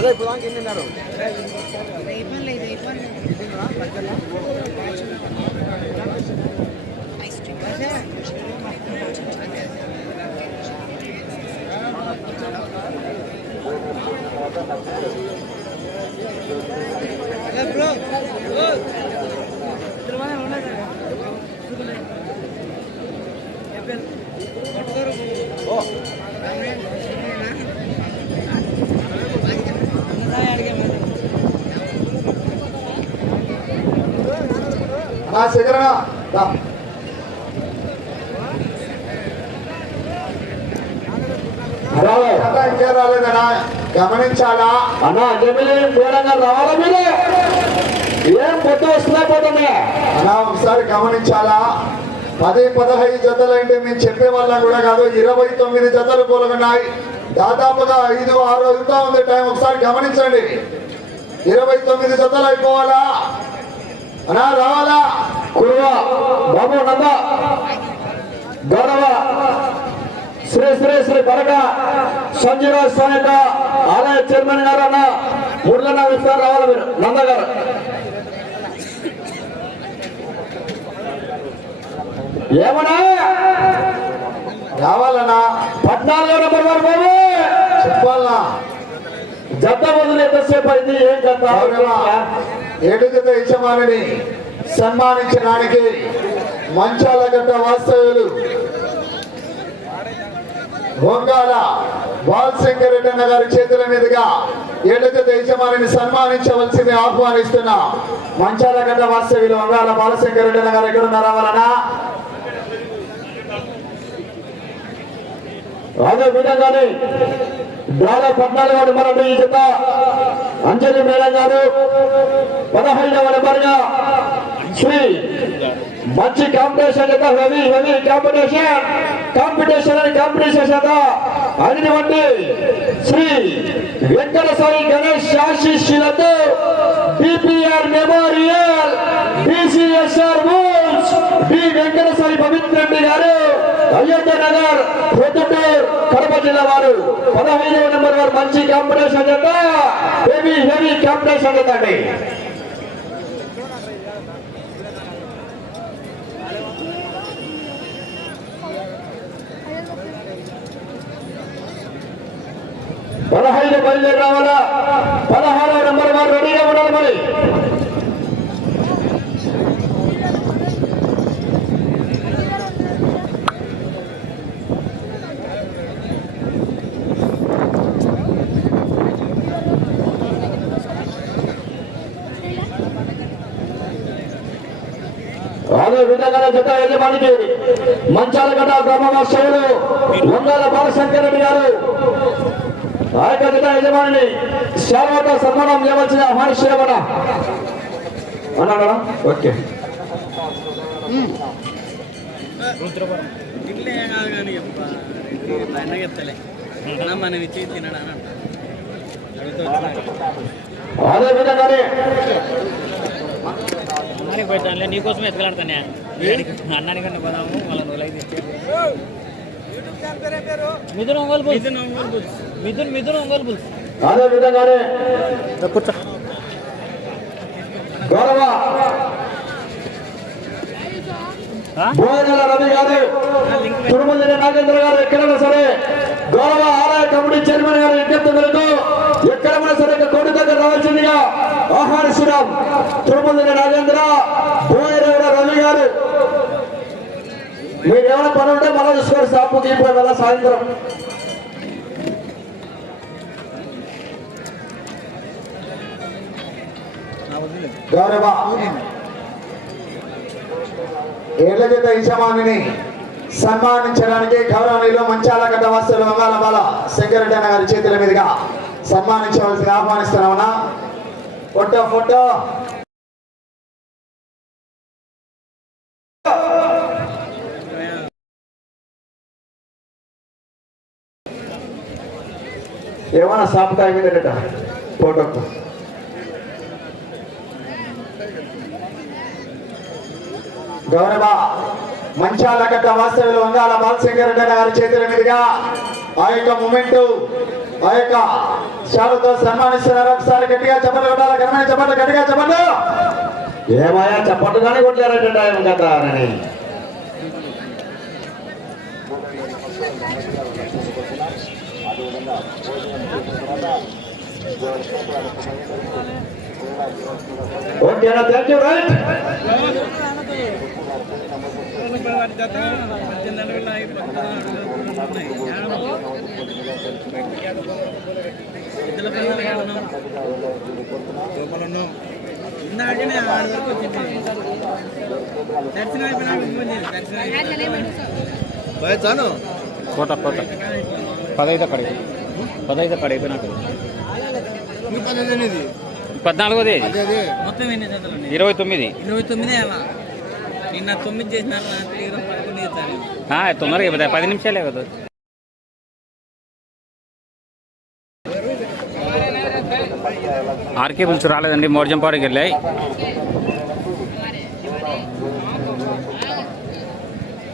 అదే ఇప్పుడు దాకా ఎన్ని ఉన్నారు నా శిఖరణ. ఇంకే రాలేదనా గమనించాలా? అన్నా జమిలి రావాలా మీరు ఏం పొట్టు వస్తుందా పోతుందా? అలా ఒకసారి గమనించాలా? పది పదహైదు జతలు అంటే మేము చెప్పే వాళ్ళం కూడా కాదు. ఇరవై తొమ్మిది జతలు పోలున్నాయి దాదాపుగా ఐదు ఆరు అవుతా ఉంది. టైం ఒకసారి గమనించండి. ఇరవై తొమ్మిది జతలు అయిపోవాలా? అనా రావాలా కురువ బాబు నంద గౌరవ శ్రీ శ్రీ శ్రీ పరక సంజీరాజ్ స్వామి యొక్క ఆలయ చైర్మన్ గారు అన్న మురళన్న విస్తారు రావాలి మీరు. నంద గారు. ఏమన్నా? రావాలన్నా? పద్నాలుగో నెంబర్ వారు బాబు. చెప్పాలన్నా? జత వదిలి ఎంతసేపు అయింది? ఏం జత? ఏడు యజమానిని సన్మానించడానికి మంచాల గడ్డ వాస్తవ్యులు బొంగాల బాలశంకర్ రెడ్డన్న గారి చేతుల మీదుగా ఏడు యజమానిని సన్మానించవలసింది ఆహ్వానిస్తున్నా మంచాల గడ్డ వాస్తవ్యులు వంగాల బాలశంకర్ రెడ్డన్న గారు ఎక్కడ ఉన్నారా వలన? అదే విధంగానే దాదాపు పద్నాలుగవ నెంబర్ ఈ జత. అంజలి మేడం గారు పదహైదవ నెంబర్గా శ్రీ మంచి కాంపిటీషన్ జత హెవీ హెవీ కాంపిటీషన్. కాంపిటీషన్ అని కాంపిటీషన్ జత. అయినటువంటి శ్రీ వెంకట సాయి గణేష్ ఆశీస్సులతో బిపిఆర్ మెమోరియల్ డిసిఎస్ఆర్ మూల్స్ డి వెంకట సాయి పవిత్ర రెడ్డి గారు. అయోధ్య నగర్ పొద్దుటూరు కడప జిల్లా వారు పదహైదవ నెంబర్ వారు మంచి కాంపిటీషన్ జత హెవీ హెవీ కాంపిటీషన్ జత అండి పదహైదు బయలుదేరి రావాలా? పదహారవ నెంబర్ వారు జత యజమానికి మంచాలగడ్డ గ్రామవాసులు వంగాల బాలశంకర్ రెడ్డి గారు. ఆ యొక్క జత యజమానిని శాలవతో సన్మానం చేయవలసిన ఓకే ఇట్లే కాదు కానీ అన్న చెప్తలే అన్న మనం ఇచ్చి తినడా అని అంట అదే విధంగానే అన్నానికి పోతానులే నీకోసం ఎత్తుకెళ్తానే అన్నానికన్నా పోదాము మళ్ళీ నువ్వు like Mithun Ongole bulls. Mithun Mithun Ongole bulls. అదే విధంగానే. గౌరవ. భోజనాల రవి గారు తిరుమల నాగేంద్ర గారు ఎక్కడైనా సరే గౌరవ ఆలయ కమిటీ చైర్మన్ గారు విజ్ఞప్తి మేరకు ఎక్కడైనా సరే ఇక కోడి దగ్గర రావాల్సిందిగా ఆహ్వానిస్తున్నాం తిరుమలని రాజేంద్ర భోజన రవి గారు. మీరు ఏమైనా పని ఉంటే మళ్ళీ చూసుకోండి సాపు దీపం వల్ల సాయంత్రం. గౌరవ ఏళ్ళ చేత యజమానిని సన్మానించడానికి గౌరవనీయులు మంచాల గడ్డ వాస్తులు వంగాల బాల శంకరెడ్డి అన్న గారి చేతుల మీదుగా సన్మానించవలసి ఆహ్వానిస్తున్నామన్నా ఫోటో ఫోటో. ఏమైనా సాపు టైం ఏంటంట ఫోటోకు? గౌరవ మంచాల గడ్డ వాస్తవ్యులు వంగాల బాలశంకర్ రెడ్డి గారి చేతుల మీదుగా ఆ యొక్క మూమెంట్ ఆ యొక్క షాలతో సన్మానిస్తున్నారు. ఒకసారి గట్టిగా చెప్పండి కొట్టాలి ఘనమైన చెప్పండి గట్టిగా చెప్పండి ఏమయ్యా చప్పట్లు కానీ కొట్టారంటే టైం కదా అని ఓకేనా థ్యాంక్ యూ రైట్ ఇందాకనే ఆరు వరకు వచ్చింది దర్శనం అయిపోయినాక ఫోన్ చేయండి దర్శనం అయిపోయినాక. కోట కోట పదహైదు అక్కడ అక్కడ అయిపోయినాక పద్నాలుగోది. ఇరవై తొమ్మిది. ఇరవై తొమ్మిది నిన్న తొమ్మిది చేసినారు తొందరగా పది నిమిషాలే కదా. ఆర్కేబుల్స్ రాలేదండి మోర్జంపాడికి వెళ్ళాయి.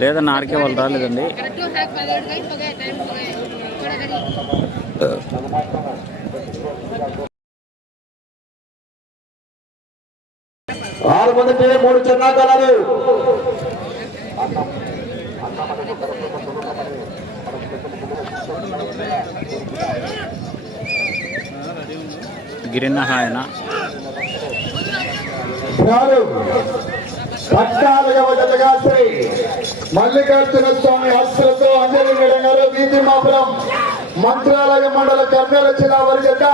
లేదన్న ఆర్కే వాళ్ళు రాలేదండి. మూడు చిన్న కళలు. గిరినారాయణ గారు జతగా శ్రీ మల్లికార్జున స్వామి ఆస్తులతో అంజలి గారు వీధి మాపురం మంత్రాలయ మండల కర్నూలు జిల్లా వారి జత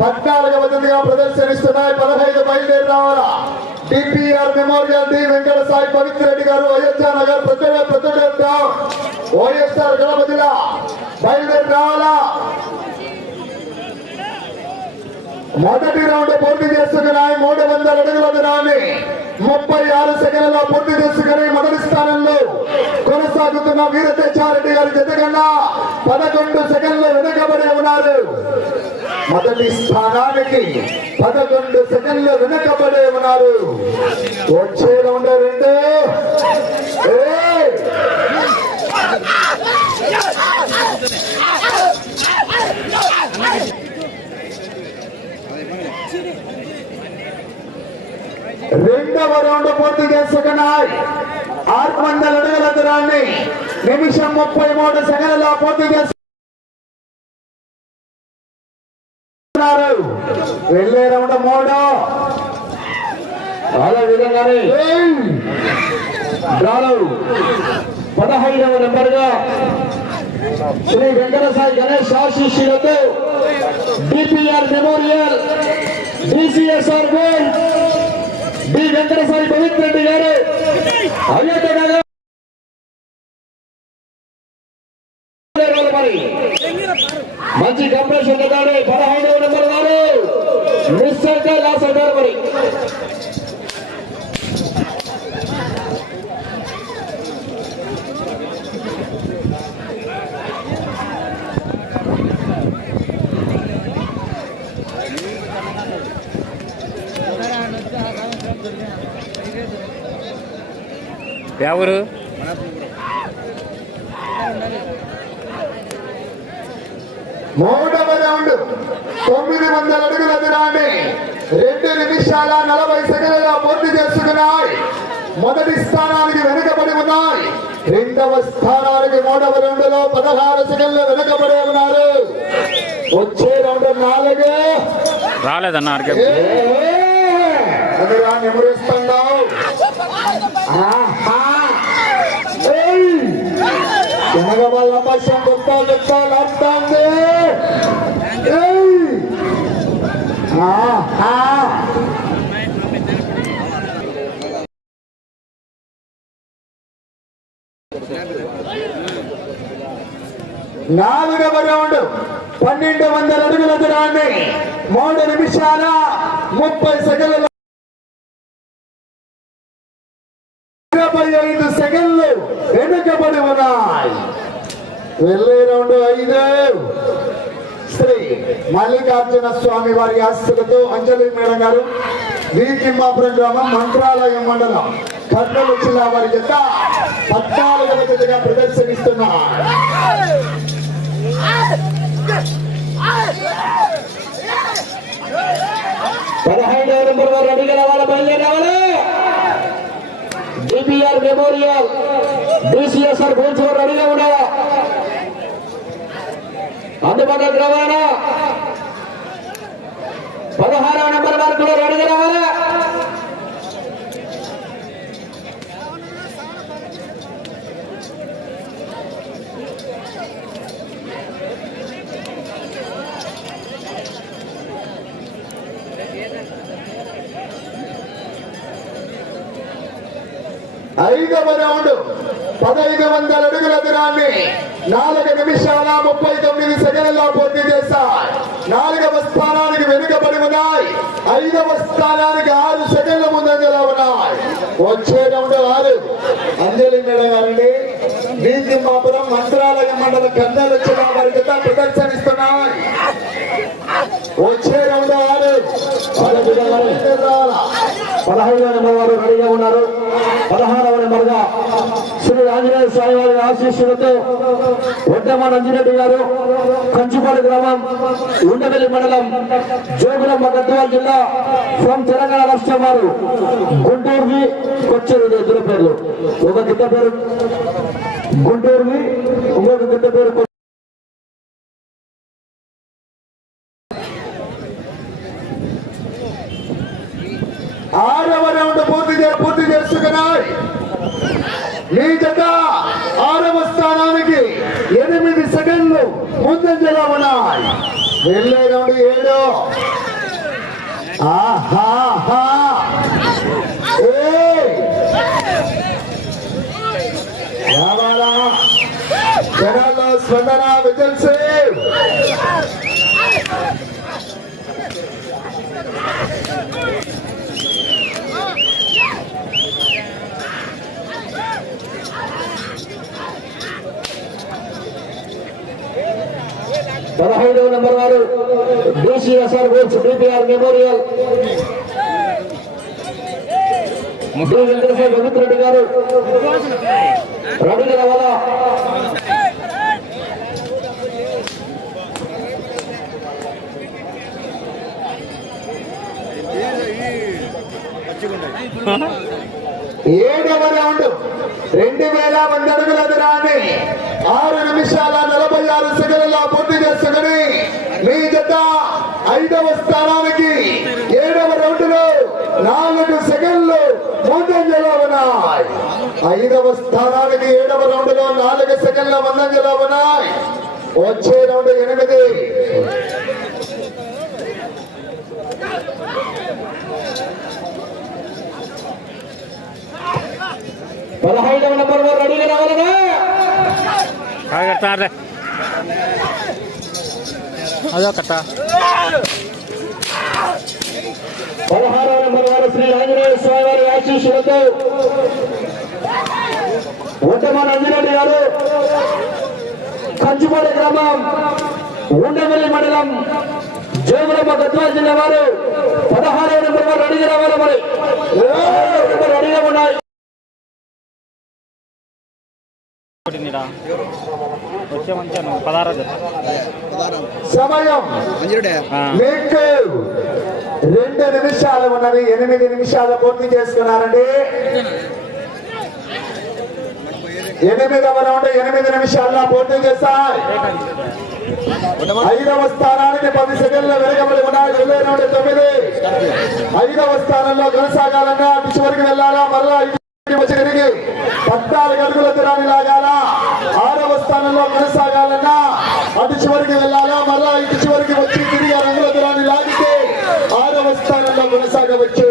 పద్నాలుగవ జతగా ప్రదర్శనిస్తున్నాయి. పదహైదు బయలుదేరి రావాలా? DPR memorial D Venkata Sai Pavitra Reddy garu Ayodhya Nagar Proddatur Proddatur town. YSR Kadapa జిల్లా. బయలుదేరి రావాలా? మొదటి రౌండ్ పూర్తి చేసుకున్నాయి. మూడు వందల అడుగుల దినాన్ని ముప్పై ఆరు సెకండ్లలో పూర్తి చేసుకుని మొదటి స్థానంలో కొనసాగుతున్న వీర గారి జతకన్నా పదకొండు సెకండ్లు వెనుకబడి ఉన్నారు. మొదటి స్థానానికి పదకొండు సెకండ్లు వెనుకబడి ఉన్నారు. వచ్చే రౌండ్ రెండు. రెండవ రౌండ్ పూర్తి చేసుకున్నాయి. ఆరు వందల అడుగుల దూరాన్ని నిమిషం ముప్పై మూడు సెకండ్లలో పూర్తి చేసుకున్నారు. వెళ్ళే రౌండ్ మూడు. అదే విధంగానే! డ్రాలో పదహైదవ నెంబర్గా శ్రీ వెంకటసాయి గణేష్ ఆశీస్సులతో DPR memorial DCSR gold D Venkatasai Pavitra Reddy garu Ayodhya మంచి కంప్రెషన్ పదహైదవ నెంబర్ గారు మిస్టర్ మరి. ఎవరు? మూడవ రౌండ్ తొమ్మిది వందల అడుగుల దూరాన్ని రెండు నిమిషాల నలభై సెకండ్లలో పూర్తి చేసుకున్నాయి. మొదటి స్థానానికి వెనుకబడి ఉన్నాయి. రెండవ స్థానానికి మూడవ రౌండ్లో పదహారు సెకండ్లు వెనుకబడి ఉన్నారు. వచ్చే రౌండ్ నాలుగు. రాలేదన్న నిమురిస్తున్నావు ఆహా. ఏయ్! శనగ వల్ల పశ్యం గుత్తా గుత్తాలు అంటుంది ఏయ్! నాలుగవ రౌండ్ పన్నెండు వందల అడుగుల దూరాన్ని మూడు నిమిషాల ముప్పై సెకండ్ల ఐదు సెకండ్లు వెనుకబడి ఉన్నాయి. వెళ్ళే రెండు ఐదు. శ్రీ మల్లికార్జున స్వామి వారి ఆస్తులతో అంజలి మేడం గారు వీకింబాపురం గ్రామం మంత్రాలయం మండలం కర్నూలు జిల్లా వారి యొక్క పద్నాలుగవ జతగా ప్రదర్శనిస్తున్నారు. పదహైదు నెంబర్ వారు వాళ్ళ బయలుదేరే డిపిఆర్ మెమోరియల్ డిసిఎస్ఆర్ గోల్చూర్ రెడీగా ఉన్నారా అందుబాటులో రవాణా. పదహారవ నెంబర్ వరకు రెడీగా రావాలా ఐదవ రౌండ్. పదహైదు వందల అడుగుల దూరాన్ని నాలుగు నిమిషాల ముప్పై తొమ్మిది సెకండ్లలో పోటీ చేశాయి నాలుగవ స్థానానికి వెనుకబడి ఉన్నాయి. ఐదవ స్థానానికి ఆరు సెకండ్ల ముందంజలో ఉన్నాయి. వచ్చే రౌండ్ ఆరు. అంజలి మేడం గారండి. నీతిమాపురం మంత్రాలయ మండల కన్నెల జిల్లా వారి ప్రదర్శనిస్తున్నాయి. వచ్చే రౌండ్ ఆరు. పదహైదవ నెంబర్ వారు రెడీగా ఉన్నారు. పదహారవ నెంబర్గా శ్రీ ఆంజనేయ స్వామి వారి ఆశీస్సులతో వడ్డమాన్ అంజిరెడ్డి గారు కంచుపాడు గ్రామం ఉండవెల్లి మండలం జోగులమ్మ గద్వాల జిల్లా ఫ్రమ్ తెలంగాణ రాష్ట్రం వారు గుంటూరుకి కొచ్చేరు ఇద్దరు పేర్లు. ఒక గిద్ద పేరు గుంటూరుకి ఇంకొక గిద్ద పేరు కొ- ఆరవ రౌండ్ పూర్తి చే- పూర్తి చేసుకున్నాయి మీ జత ఆరవ స్థానానికి ఎనిమిది సెకండ్లు ముందంజలో ఉన్నాయి వెళ్ళే రౌండ్ ఏడు. ఆహాహా ఏయ్! జనాల్లో స్పందన విజల్ సేవ్ పదహైదవ నెంబర్ వారు DCSR goals DPR memorial. D Venkateswara రవిత్రెడ్డి గారు. రెడీగా రావాలా ఏడవ రౌండ్ రెండు వేల వంద అడుగుల దూరాన్ని ఆరు నిమిషాల నలభై ఆరు సెకండ్లలో పూర్తి చేసుకుని మీ జత ఐదవ స్థానానికి ఏడవ రౌండ్లో నాలుగు సెకండ్లు ముందంజలో ఉన్నాయి. ఐదవ స్థానానికి ఏడవ రౌండ్లో నాలుగు సెకండ్ల ముందంజలో ఉన్నాయి. వచ్చే రౌండ్ ఎనిమిది. పదహైదవ నెంబర్ వారు రెడీగా రావాలనా కడతారే అదో కట్ట పదహారవ నెంబర్ వారు శ్రీ ఆంజనేయ స్వామి వారి ఆశీస్సులతో అంజిరెడ్డి గారు కంచుపాడు గ్రామం ఉండవల్లి మండలం జోగులమ్మ గద్వాల జిల్లా వారు పదహారవ నెంబర్ వారు రావాలి మరి. నెంబర్ ఉన్నాయి వచ్చే మంచిగా నువ్వు పదహారు సమయం. మీకు రెండు నిమిషాలు ఉన్నది ఎనిమిది నిమిషాలు పూర్తి చేసుకున్నారండి. ఎనిమిదవ రౌండ్ ఎనిమిది నిమిషాల్లో పూర్తి చేస్తాయి. ఐదవ స్థానానికి పది సెకండ్ల వెనుకబడి ఉన్నాయి వెళ్ళే రౌండ్ తొమ్మిది. ఐదవ స్థానంలో కొనసాగాలన్నా అటు చివరికి వెళ్ళాలా మరలా తిరిగి. పద్నాలుగు అడుగుల దూరాన్ని లాగాలా? ఆరవ స్థానంలో కొనసాగాలన్నా అటు చివరికి వెళ్ళాలా? మళ్ళా ఇటు చివరికి వచ్చి తిరిగి ఆ రంగుల దూరాన్ని లాగితే ఆరవ స్థానంలో కొనసాగవచ్చు.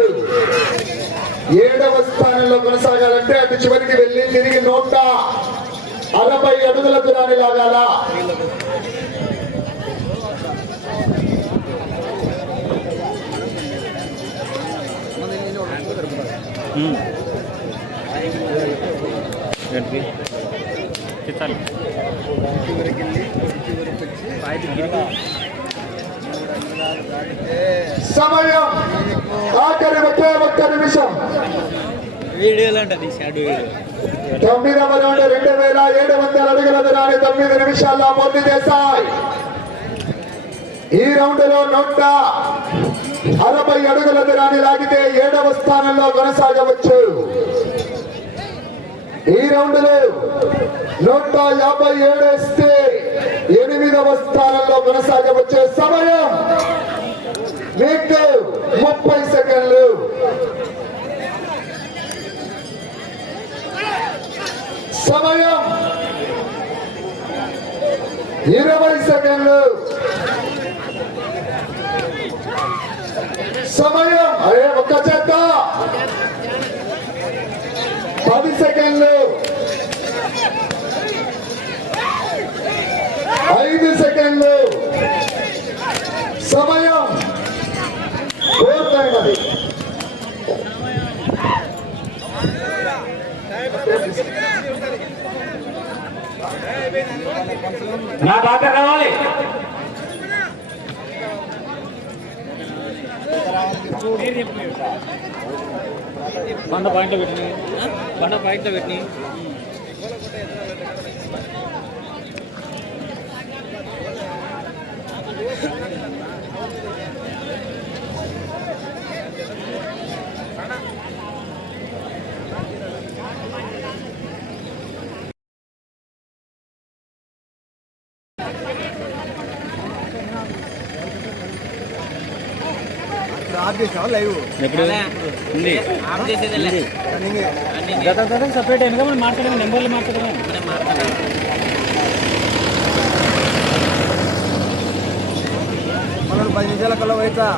ఏడవ స్థానంలో కొనసాగాలంటే అటు చివరికి వెళ్ళి తిరిగి నూట అరవై అడుగుల దూరాన్ని లాగాలా? ఏంటిది చిత్తాలు బయటికి గిరికి సమయం. ఆఖరి ఒకే ఒక్క నిమిషం. వీడియోలో ఉంటుంది షాడో వీడియో. తొమ్మిదవ రౌండ్ రెండు వేల ఏడు వందల అడుగుల తొమ్మిది నిమిషాల్లో పూర్తి చేశాయి. ఈ రౌండ్లో నూట అరవై అడుగుల దూరాన్ని లాగితే ఏడవ స్థానంలో కొనసాగవచ్చు. ఈ రౌండ్లో నూట యాభై ఏడేస్తే ఎనిమిదవ స్థానంలో కొనసాగవచ్చే సమయం మీకు ముప్పై సెకండ్లు. సమయం ఇరవై సెకండ్లు. సమయం. అరే ఒక్క చెత్త. పది సెకండ్లు. ఐదు సెకండ్లు. సమయం పూర్తయినది. నా డాక్టర్ కావాలి వంద పాయింట్లు పెట్టినాయి వంద పాయింట్లు పెట్టినాయి ఆఫ్ చేసావా లైవ్ ఎప్పుడు సపరేట్ అయినగా మనం మాట్లాడమే నెంబర్లు మాట్లాడమే. మనం పది నిమిషాల కల్లా పోయితా.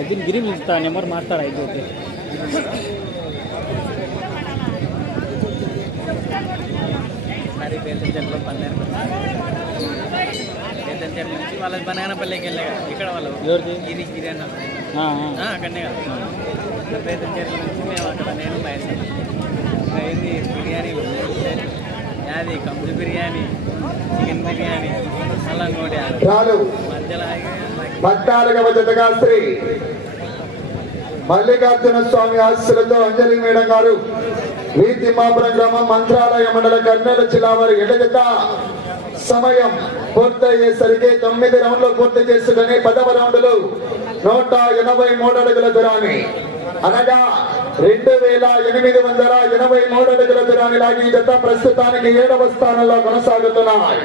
ఐదు గిరి పిలుస్తా నెంబర్ మాట్లాడు ఐదు ఓకే పన్నెండు. పేదలు నుంచి వాళ్ళ బనానపల్లికి వెళ్ళా ఇక్కడ వాళ్ళు. ఎవరిది? గిరి గిరి అన్న ఆ, ఆ. అక్కడనే కదా. పేదల నుంచి మేము అక్కడ నేను బయలుదేరి బిర్యానీ. అది కంపు బిర్యానీ చికెన్ బిర్యానీ అలా నూట యాభై. మధ్యలో జతగా శ్రీ మల్లికార్జున స్వామి ఆశీస్సులతో అంజలి మేడం గారు వి తిమ్మాపురం గ్రామం మంత్రాలయ మండల కర్నూలు జిల్లా వారి ఎడజత సమయం పూర్తయ్యేసరికి తొమ్మిది రౌండ్లు పూర్తి చేసుకుని పదవ రౌండ్లు నూట ఎనభై మూడు అడుగుల దూరాన్ని. అనగా రెండు వేల ఎనిమిది వందల ఎనభై మూడు అడుగుల దూరాన్ని లాగి ఈ జత ప్రస్తుతానికి ఏడవ స్థానంలో కొనసాగుతున్నాయి.